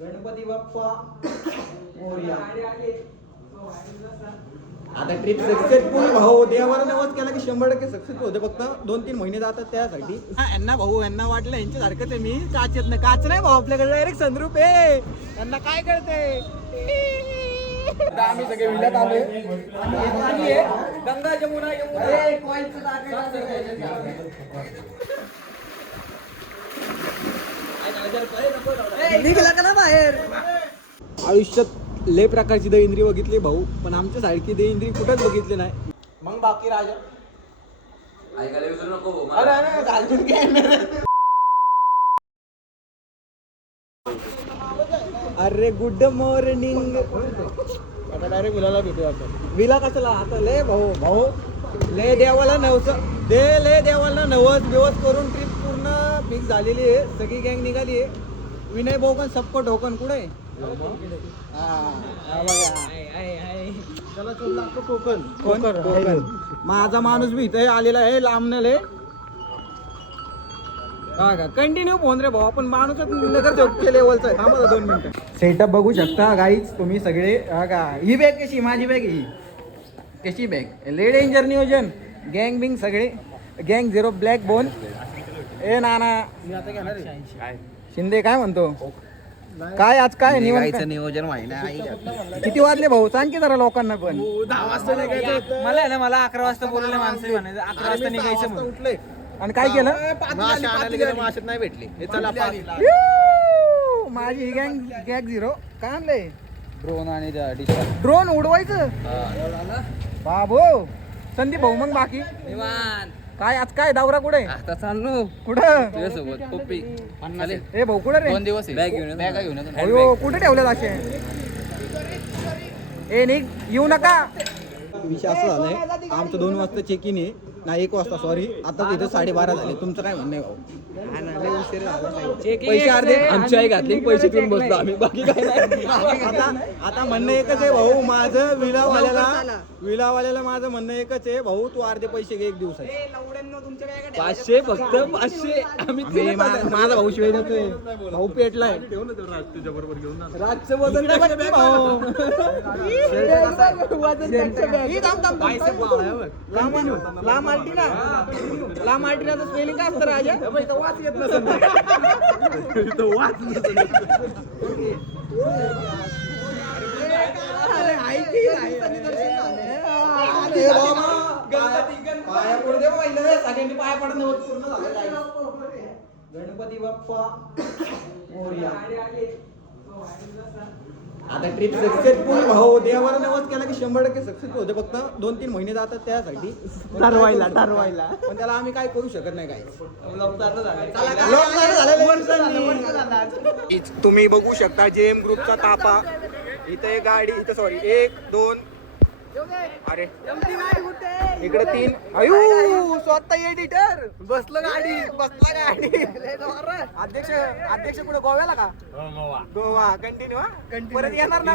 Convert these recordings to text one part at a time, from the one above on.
गणपती बाप्पा मोरया. आता trip successful भाऊ देवाला नवस केला की 100% सक्सेसफुल होते. फक्त 2-3 महिने जातात त्यासाठी. यांना भाऊ यांना वाटलं यांच्या सारखंच आहे मी. काचेत नाही काच नाही भाऊ आपल्याकडे डायरेक्ट सनरूप आहे. यांना काय कळतंय. आम्ही सगळे विल्यात आलोय. गंगा जमुना निघला का ना बाहेर. आयुष्यात लय प्रकारची दहींद्री बघितली भाऊ, पण आमच्या सारखी दहींद्री कुठंच बघितली नाही. मग बाकी राजा ऐकायला विसरू नको. अरे घालून घे. अरे गुड मॉर्निंग. आता डायरेक्ट विलाला भेटू आपण. विला कशाला आता लय भाऊ लय देवाला नवस बिवस करून ट्रिप पूर्ण फिक्स झालेली आहे. सगळी गँग निघाली आहे. विनय बोकन सबको ठोकन कुठे कोकण. माझा माणूस बी इथे आलेला आहे लांबनेले. हा का कंटिन्यू फोन रे भाऊ. आपण माणूसच नगरच्या लेवलचा आहे. थांबा 2 मिनिटं. सेटअप बघू शकता गाईच तुम्ही सगळे. हा का ही बॅग कशी माझी बॅग ही कशी बॅग ले डेंजर नियोजन. गँग बिंग सगळे गँग 0 ब्लॅक बोन. ए नाना शिंदे काय म्हणतो काय आज काय नियोजन किती वाजले भाऊ सांग की जरा लोकांना. पण 10 वाजता निघायचं मला ना. मला 11 वाजता बोलले माणसं म्हणायचं 11 वाजता निघायचं म्हणून उठले. आणि काय केलं माशात नाही भेटली. माझी ही गँग 0 काय आणलंय. ड्रोन आणि ड्रोन उडवायचं बाबो. संदीप भाऊ मग बाकी काय आज काय दौरा कुठे आता चाललो कुठं तुझ्यासोबत पप्पी ए भाऊ कुठं रे 2 दिवस बॅग घेऊन अयो कुठे ठेवले असे. ए निघ येऊ नका. विषय असं झालंय आमचं 2 वाजता चेक इन आहे ना 1 वाजता सॉरी. आता तिथे 12:30 झाले. तुमचं काय म्हणणं आहे भाऊ. पैसे अर्धे आमची आई घातली पैसे देऊन बसलो आम्ही बाकी काय नाही. आता म्हणणं एकच आहे भाऊ माझं विलावाल्याला माझं म्हणणं एकच आहे भाऊ. तू अर्धे पैसे घे 1 दिवसाचे 500 फक्त 500 आम्ही माझा भाऊ शिवाय देतोय. भाऊ पेटलाय तुझ्या बरोबर घेऊन रातचं वजन भाऊ. ला मार्टिनाचं स्पेलिंग काय असतं राजा. वाच येत नसेल पाया पडू दे सगळ्यांनी पाया पडणं पूर्ण झालं. गणपती बाप्पा मोरया. आता ट्रिप सक्सेसफुल भाऊ देवाला नवस केला की 100% सक्सेसफुल होते. फक्त 2-3 महिने जातात त्यासाठी ठरवायला. पण त्याला आम्ही काय करू शकत नाही. काय तुम्ही बघू शकता जेएम ग्रुपचा तापा. इथे गाडी इथे सॉरी 1 2 अरे इकडे 3 अयो स्वतः एडिटर बसला गाडी. अध्यक्ष कुठे गोव्याला का गोवा कंटिन्यू परत येणार ना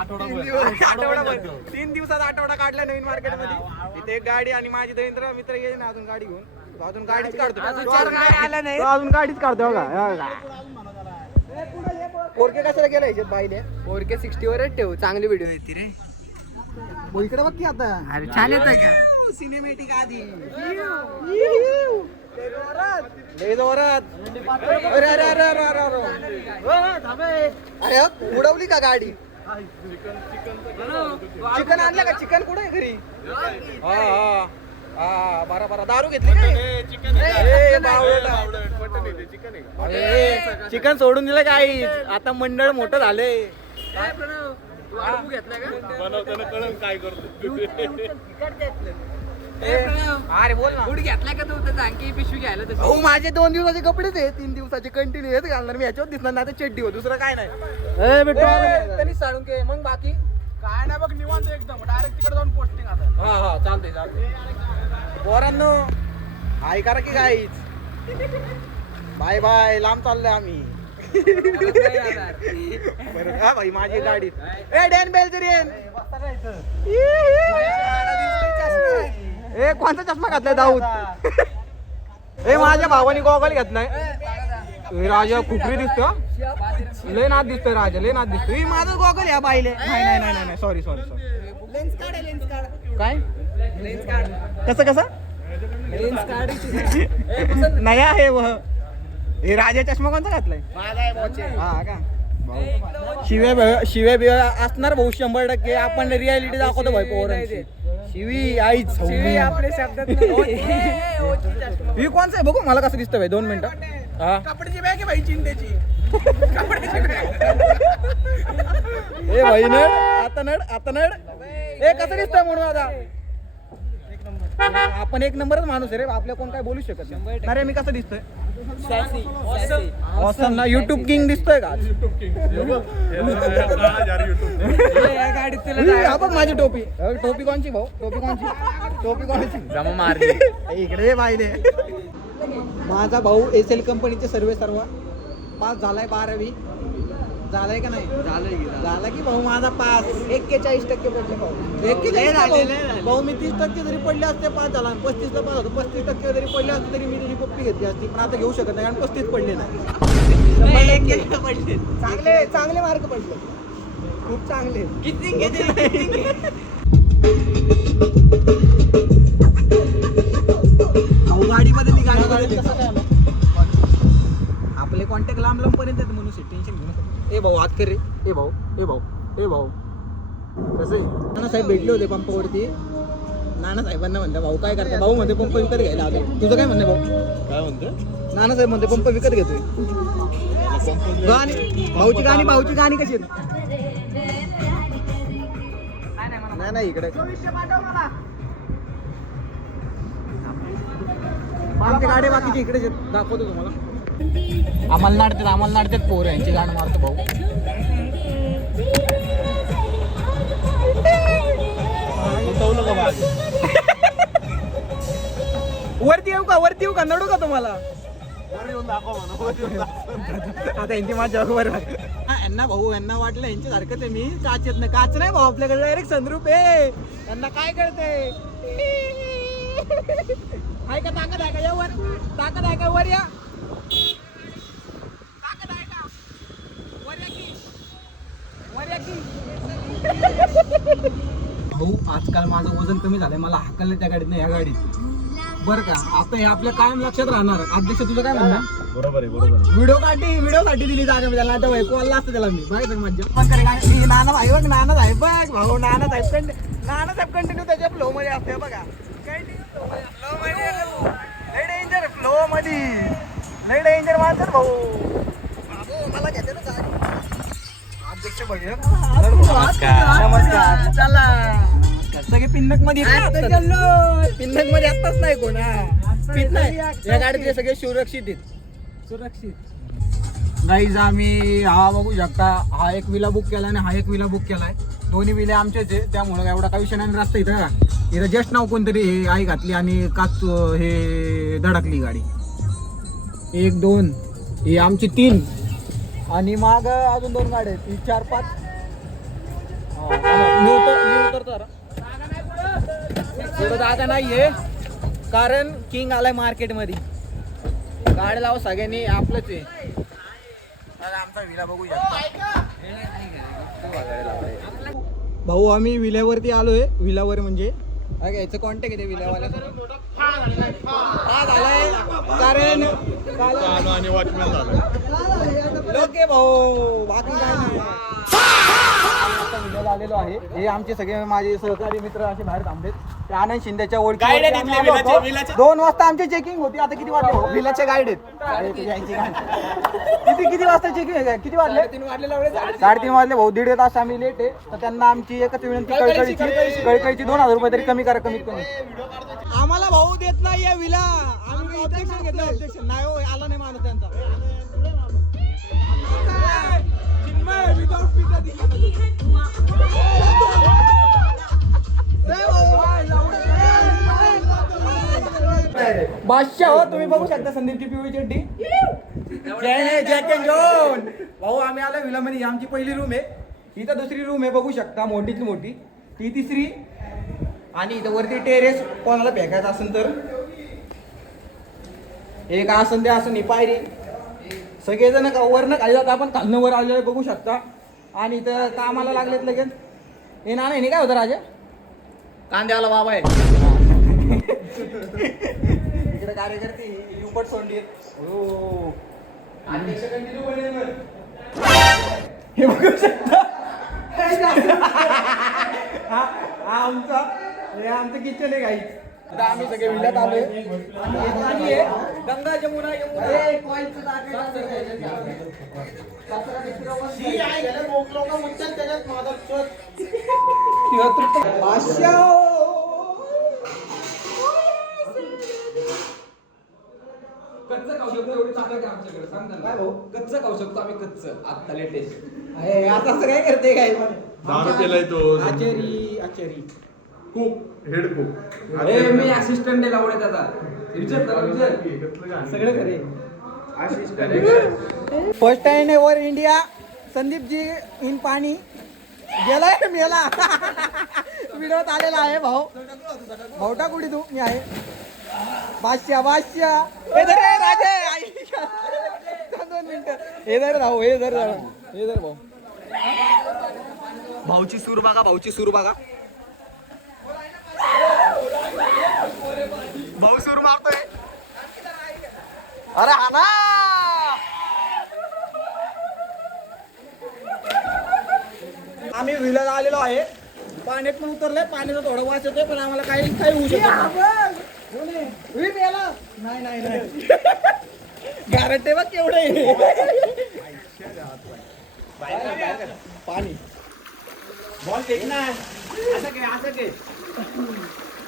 आठवडाभर 3 दिवसात आठवडा काढला नवीन मार्केट मध्ये. इथे एक गाडी आणि माझी दरिंद्र मित्र गेले ना अजून गाडी घेऊन. अजून गाडीच काढतो अजून गाडीच काढतो बघा. पोरके कशाला गेला याच्यात बाईने. पोरके 60 वरच ठेव चांगली व्हिडिओ येते रे. इकडे बघ की आता अरे छान येत का सिनेमॅटिक आधी लय जोरात. अरे उडवली का गाडी. चिकन आणलं का. चिकन कुठे आहे घरी. हा बरा दारू घेतली चिकन सोडून दिलं काय. आता मंडळ मोठं झालंय. काय करतो अरे बोल ना. गुड घेतला का तू आणखी पिशवी घ्यायला. भाऊ माझे 2 दिवसाचे कपडेच आहे. 3 दिवसाचे कंटिन्यू हेच घालणार मी. याच्यावर दिसणार नाही चड्डी हो दुसरं काय नाही. त्यांनी साडून के मग बाकी काय नाही बघ निवांत एकदम डायरेक्ट तिकडे जाऊन पोस्टिंग आता. हा चालतंय पोरांनो हाय करा की गाईच. बाय बाय लांब चाललोय आम्ही. हा भाई माझी गाडी. ए डॅन बेल्जरियन कोणता चष्मा घातलाय दाऊद. ए माझ्या भावानी गॉगल घेतलाय. राजा खुपरी दिसतो, लय नाद दिसतोय राजा, लय नाद दिसतोय. माझं गॉगल या बाईले. नाही सॉरी लेन्स काढ काय कसं लेन्स काढ नाही आहे व हे राजा चष्मा कोणता घातलाय हा का शिवे बिवे असणार भाऊ 100%. आपण रियालिटी दाखवतो भाई पोरांची. शिवी आईच शिवी आपल्या शब्दात ही कोणचं आहे बघू मला कसं दिसतं भाई. 2 मिनिटं. हा कपड्याची बॅग आहे भाई चिंतेची. ए भाई नड आता नड ए कसं दिसतंय म्हणून आता आपण एक नंबरच माणूस आहे रे. आपल्या कोण काय बोलू शकत नाही. अरे मी कसं दिसतोय ऑसम ना. युट्यूब किंग दिसतोय का गाडीत तुला बघ माझी टोपी. टोपी कोणची भाऊ? टोपी कोणची जमा मारली इकडे पाहिले. माझा भाऊ SL कंपनीचे सर्व पास झालाय 12वी. झालाय का नाही? झाला की भाऊ माझा पास 41% पडले भाऊ. 41 भाऊ मी 30% जरी पडले असते पास झाला. 35 ला पास होतो. 35% जरी पडले असते तरी मी तुझी पप्पी घेतली असती. पण आता घेऊ शकत नाही कारण 35 पडले नाही. चांगले मार्क पडले, खूप चांगले. गाडी बदलली कसं काय आलं? आपले कॉन्टॅक्ट लांब पर्यंत आहेत म्हणून टेन्शन घेऊ नका. ए भाऊ हात कर रे. ए भाऊ कसं आहे? नानासाहेब भेटले होते पंपावरती. नानासाहेबांना म्हणता भाऊ काय करता? भाऊ म्हणते पंप विकत घ्यायला आलो. तुझं काय म्हणणं भाऊ? काय म्हणतो? नानासाहेब म्हणते पंप विकत घेतोय. गाणी भाऊची गाणी कशी आहेत? नाही इकडे आमची गाडी बाकीची इकडेच आहेत. दाखवतो तुम्हाला. आम्हाला नाडतात पोरं यांची गाणं मारतो भाऊ. वरती येऊ का नडू का तुम्हाला? आता यांची माझ्या बरोबर यांना भाऊ यांना वाटलं यांच्या सारखंच आहे मी. काच येत नाही. काच नाही भाऊ आपल्याकडे डायरेक्ट सनरूप आहे. त्यांना काय कळतंय? आहे का ताकद आहे का या वर? ताकद आहे का वर या? भाऊ आजकाल माझं वजन कमी झालंय. मला हाकललं त्या गाडीत नाही या गाडीत बरं का. आता हे आपल्या कायम लक्षात राहणार. अध्यक्ष तुझं काय म्हणणं? बरोबर आहे. व्हिडिओ साठी दिली जागा मी त्याला. आता भाई कॉल असतं त्याला मी माहिती मज्जा. नाना भाई बघ भाऊ नानासाहेब कंटिन्यू त्याच्या फ्लो मध्ये असते बघा. लय डेंजर माणसं भाऊ. मला घेते ना गाडी. अध्यक्ष नमस्कार. चला सगळे पिन्नक मध्ये असताच नाही कोण. या गाडीतले सगळे सुरक्षित गाईज. आम्ही हा बघू शकता. हा एक विला बुक केला आणि हा एक विला बुक केलाय. दोन्ही विले आमचेच आहे त्यामुळे एवढा काही विषय नाही. रस्ता इथं का इथं जस्ट नाव कोणतरी हे आई घातली आणि काच हे धडकली गाडी. 1 2 ही आमची 3 आणि माग अजून 2 गाड्या आहेत. 3 4 5 पुढं जागा नाहीये कारण किंग आलाय मार्केट मध्ये. गाडी लाव सगळ्यांनी आपलंच आहे. आमचा विला बघू शकता भाऊ. आम्ही विल्यावरती आलोय. विलावर म्हणजे याचं कॉन्टॅक्ट आहे विल्यावाल्यासोबत. हा झालाय कारण आणि वॉचमॅन झालं. लोके भाऊ बाकी काय नाही. आलेलो आहे. हे आमचे सगळे माझे सहकारी मित्र असे बाहेर थांबलेत. ते आनंद शिंदेच्या ओळखी 2 वाजता आमची चेकिंग होती. आता किती वाजले? विलाचे गाईड आहेत. किती वाजता चेकिंग? किती वाजले? 3:30 वाजले भाऊ. 1.5 तास आम्ही लेट आहे. तर त्यांना आमची एकच विनंती कळकळीची 2000 रुपये तरी कमी करा कमीत कमी. आम्हाला भाऊ देत नाही या विला. आम्ही ऑब्जेक्शन घेतलं. ऑब्जेक्शन नाही हो आला नाही माणूस त्यांचा. बादशाह हो तुम्ही बघू शकता. संदीपची पिवळी चड्डी. जॅक अँड जॉन भाऊ. आम्ही आलो विलामध्ये. आमची पहिली रूम आहे. इथं दुसरी रूम आहे बघू शकता. मोठीतली मोठी. ती तिसरी आणि इथं वरती टेरेस. कोणाला फेकायचं असेल तर एक आसन ते आसन ही पायरी. सगळेजण वरनं खाली जातात, आपण खालनं वर आलेलं बघू शकता. आणि इथं कामाला लागलेत लगेच. हे ना नाही काय होतं राजा? कांद्यावाला बाबा आहे. इकडे कार्यकर्ते युपट सोंडी हो. हे बघू शकता. हा आमचं किचन आहे गाईच. आता आम्ही सगळे विल्यात आलोय आणि गंगा जमुना कच्चं खाऊ शकतो एवढी ताकद आहे आमच्याकडे. सांग ना काय भाऊ, कच्चं खाऊ शकतो आम्ही, कच्चं आता लेटेस्ट. आता असं काय करते काय पण दारू पेलाय तो आचेरी कुक हेड कुक. मी असिस्टंट आहे लावण्यात आता. विचार सगळं खरे first time over India. Sandeep ji इन पाणी गेलाय मेला. व्हिडिओत आलेला आहे भाऊ. भाऊटा कुठे तू? मी आहे बादशाह. हे धर रे राजे. 2 मिनिटं. हे धर भाऊ, हे धर भाऊ. भाऊची सूर बघा, भाऊ सूर मारतोय. अरे हा ना. आम्ही विल्याला आलेलो आहे. पाण्यात पण उतरले. पाण्याचा थोडा वास येतोय पण आम्हाला काही होऊ शकत नाही. गारटे बघ केवढे पाणी. बॉल फेक ना. असं के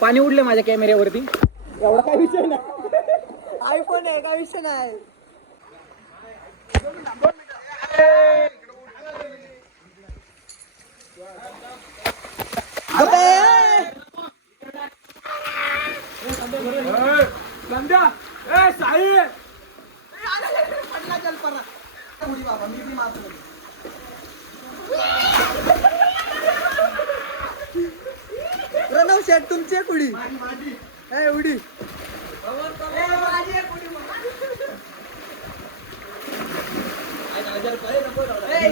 पाणी उडले माझ्या कॅमेऱ्यावरती. एवढा काय विषय नाही. आयफोन आहे, काय विषय नाही. प्रणव शेट तुमची कुडी उडी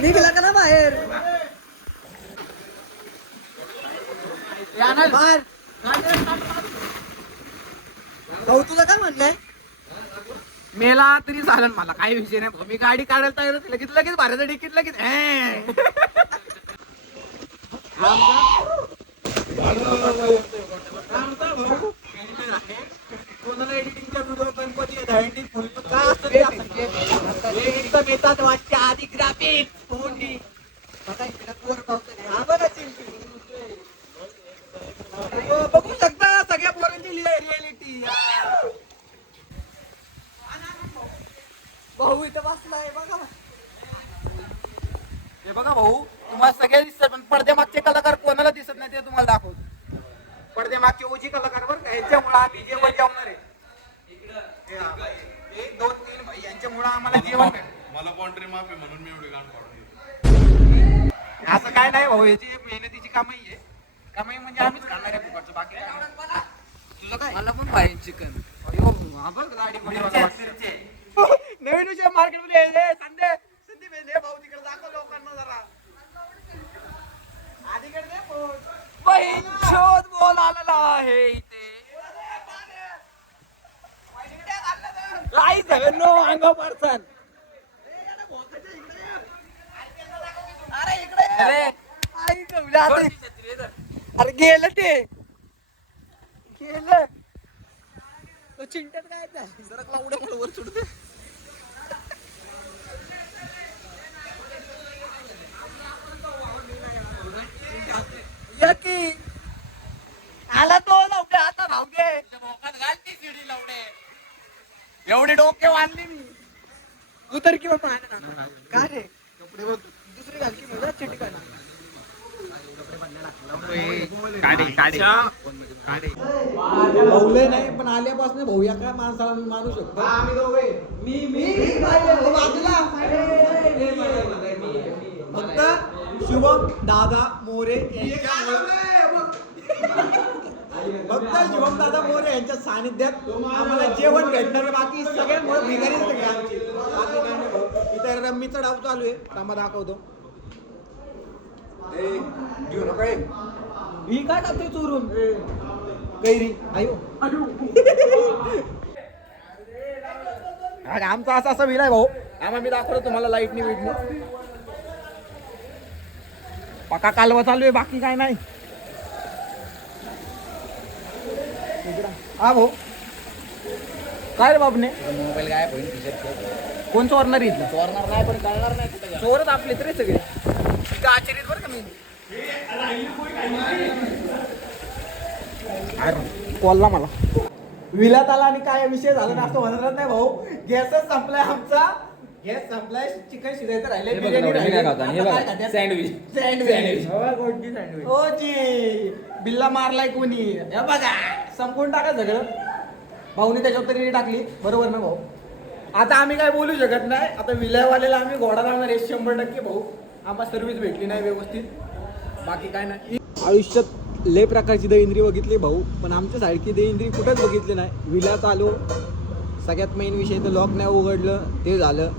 निघला का ना बाहेर. भाऊ तुला काय म्हणलंय? मेला तरी चालेल मला, काही विषय नाही. मी गाडी काढायला तयार होती. लगेच भारत डिकीट लगेच. कोणाला एडिटिंगचा व्हिडिओ गणपती काय असतं ते एकदम येतात वाटच्या आधी ग्राफिक्स फोननी बघू शकता सगळ्या पोरांची रियालिटी. भाऊ इथं बसलाय बघा. हे बघा भाऊ, तुम्हाला सगळे दिसतात पण पडद्यामागचे कलाकार कोणाला दिसत नाही ते तुम्हाला दाखवतो. पडद्यामागचे ओजी कलाकार बरं का, यांच्यामुळे आम्ही जेवण जेवणार आहे. 1 2 3 भाई यांच्यामुळे आम्हाला जेवण. मला कॉन्ट्री माफ आहे म्हणून मी एवढी गाण काढून. असं काय नाही भाऊ, याची मेहनतीची कमाई आहे. कमाई म्हणजे आम्हीच खाणार आहे फुकटचं, बाकी काय. तुझं काय? मला पण पाहिजे चिकन. नवीन विषय मार्केट मध्ये संदीप भाऊ तिकडे दाखव लोकांना जरा. आधीकडे दे फोन. शोध बोल आलेला आहे इथे. काही नो अंगा पर्सन. अरे गेलं ते गेलं. तो चिंटत काय जरा क्लाउड मला वर चढते. आला तो लावडे आता भावगे घालती सीडी लावडे. एवढे डोके बांधले मी. उतर किंवा पाहणं काय रे कपडे दुसरी घाल की मला चिटी भाऊले नाही पण आल्यापासून भाऊ या काय माणसाला मी मानू शकतो. आम्ही दोघे फक्त शुभम दादा मोरे फक्त शुभम दादा मोरे यांच्या सानिध्यात आम्हाला जेवण भेटणार. बाकी सगळे भिकारीच आमची. इथे रम्मीचा डाव चालू आहे. थांबा दाखवतो. घेऊ नका ही काय खाते चोरून कैरी आयो. आमचा असा विलाय भाऊ. आम्हाला मी दाखवलं तुम्हाला लाईटनी विटणी पका कालवा चालू आहे. बाकी काय नाही. हा भाऊ काय रे बाबने मोबाईल काय होईल कोण चोरणार इथलं? चोरणार नाही पण कळणार नाही कुठे चोरच आपले तरी सगळे आश्चर्य बरं का मी कॉलला मला विलात आला आणि काय विषय झाला ना असं म्हणत नाही भाऊ. गॅसच संपलाय आमचा. गॅस संपलाय. चिकन शिजायचं राहिले. बिर्याणी राहिली. सँडविच सँडविच हो जी बिल्ला मारलाय कोणी हे बघा संपून टाका सगळं. भाऊनी त्याच्यावर तरी टाकली बरोबर ना भाऊ. आता आम्ही काय बोलू शकत नाही. आता विलायवाल्याला आम्ही घोडा लावणार आहे 100% भाऊ. आम्हाला सर्व्हिस भेटली नाही व्यवस्थित. बाकी काय नाही. आयुष्यात लय प्रकारची दहींद्री बघितली भाऊ पण आमच्या सारखी दहींद्री कुठंच बघितली नाही. विलात आलो सगळ्यात मेन विषय तर लॉक नाही उघडलं ते झालं.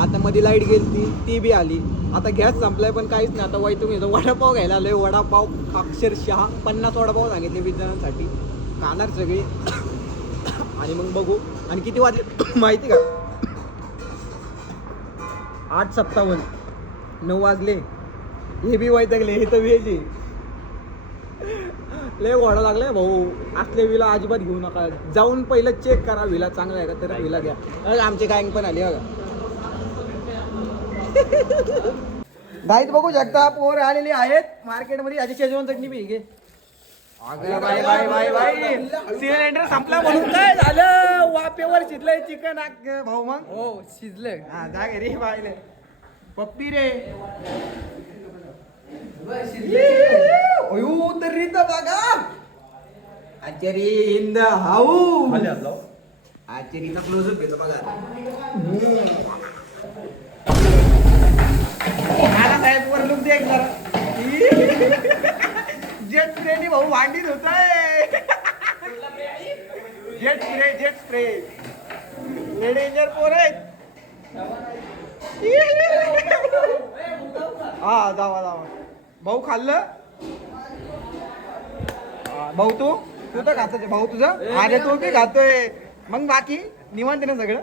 आता मध्ये लाईट गेली ती बी आली. आता गॅस संपलाय पण काहीच नाही. आता वाईट तुम्ही वडापाव घ्यायला आलोय. वडापाव अक्षरशः 50 वडापाव सांगितले 20 जणांसाठी. खाणार सगळे आणि मग बघू. आणि किती वाजले माहिती का 8:57 9 वाजले. हे बी वैतागले. हे तर व्हेज आहे. लय घोडा लागलाय भाऊ. असले विला अजिबात घेऊ नका. जाऊन पहिलं चेक करा विला चांगला आहे का तर विला घ्या. आमची गँग पण आली बघा. गाईत बघू शकता पोर आलेली आहेत मार्केटमध्ये. आधी शेजवान चटणी बी घे. Bye bye bye bye cylinder संपला म्हणून काय झालं. वाफेवर शिजलंय चिकन भाऊ. मग हो शिजलं. हा जा घरी पाहिले पप्पी रे. अयो तरी तर बघा आचारी इन द हाऊस. आचारीचा क्लोजअप घेतो बघा. मला साहेब वर लुक दे जरा. जेट स्प्रेनी भाऊ भांडीत होतंय. जेट स्प्रे डेंजर पोर आहेत. हा जावा भाऊ खाल्लं. भाऊ तू तर खातोय भाऊ तुझं. अरे तू बी खातोय मग बाकी निवांत ना सगळं.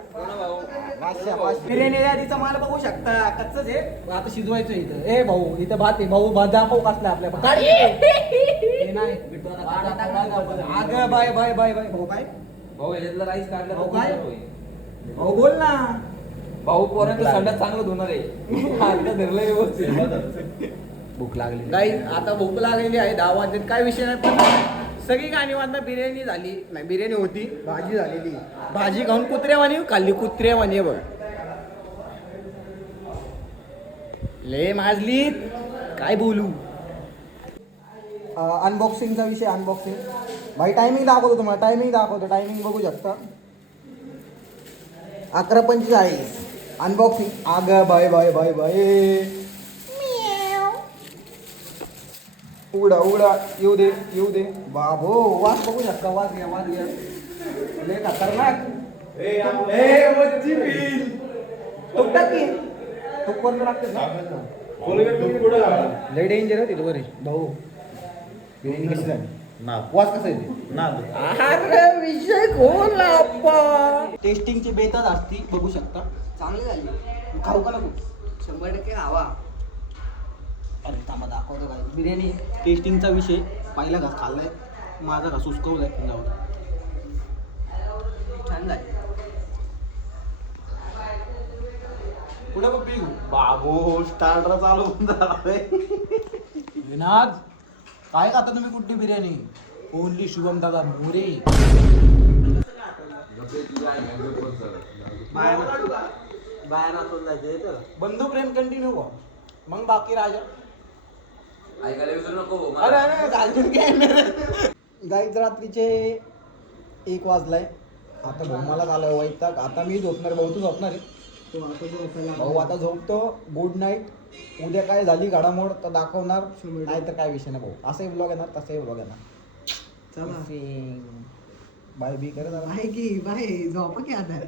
बिर्याणी आधीचा माल बघू शकता कच्चच आहे. आता शिजवायचं इथं. ए भाऊ इथं भात आहे भाऊ. भात दाखव कसला आपल्या नाही. अगं बाय बाय बाय बाय भाऊ काय भाऊ याच्यातला राईस काढला भाऊ काय भाऊ बोल ना. भाऊ पोरांचं संडास चांगलं धुणार आहे. आता धरलं व्यवस्थित. भूक लागली गाईस. आता भूक लागलेली आहे 10 वाजता. काय विषय नाही पण सगळी गाणी वाजता बिर्याणी झाली नाही. बिर्याणी होती भाजी झालेली. भाजी खाऊन कुत्र्यावानी खाल्ली. कुत्र्यावानी बघ ले माजली. काय बोलू. अनबॉक्सिंगचा विषय. अनबॉक्सिंग भाई टायमिंग दाखवतो तुम्हाला. टायमिंग बघू शकता 11:45 अनबॉक्सिंग. अगं बाय बाय बाय बाय. उडा येऊ दे बाबो. वास बघू शकता. वास घ्या लय खतरनाक. तुपवर लागते लय डेंजर होती तू बरे भाऊ. बिर्याणी कशी झाली. वास कसा येते. अरे विषय खोल. टेस्टिंगची बेतात असती बघू शकता. चांगली झाली. खाऊ का नको 100% खावा. अरे थांबा दाखवतो काय. बिर्याणी टेस्टिंगचा विषय पहिला घास खाल्लाय माझा घास उचकवलाय. छान झाली. कुठं पप्पी बाबू स्टार्टर चालू होऊन झाला. विनाद काय खाता तुम्ही कुठली बिर्याणी. ओनली शुभम दादा मोरे. बंधू प्रेम कंटिन्यू करा मग बाकी राजा. ऐकायला विसरू नको. अरे घालून गाईच रात्रीचे 1 वाजलाय. आता भाऊ मला झालं वैताग. आता मी झोपणार. भाऊ तू झोपणार आहे. भाऊ आता झोपतो. Good night. उद्या काय झाली घडामोड तर दाखवणार. नाही तर काय विषय नाही भाऊ. असाही ब्लॉग येणार तसाही ब्लॉग येणार. चला बाय बी करत आहे की बाय झोपा की आता.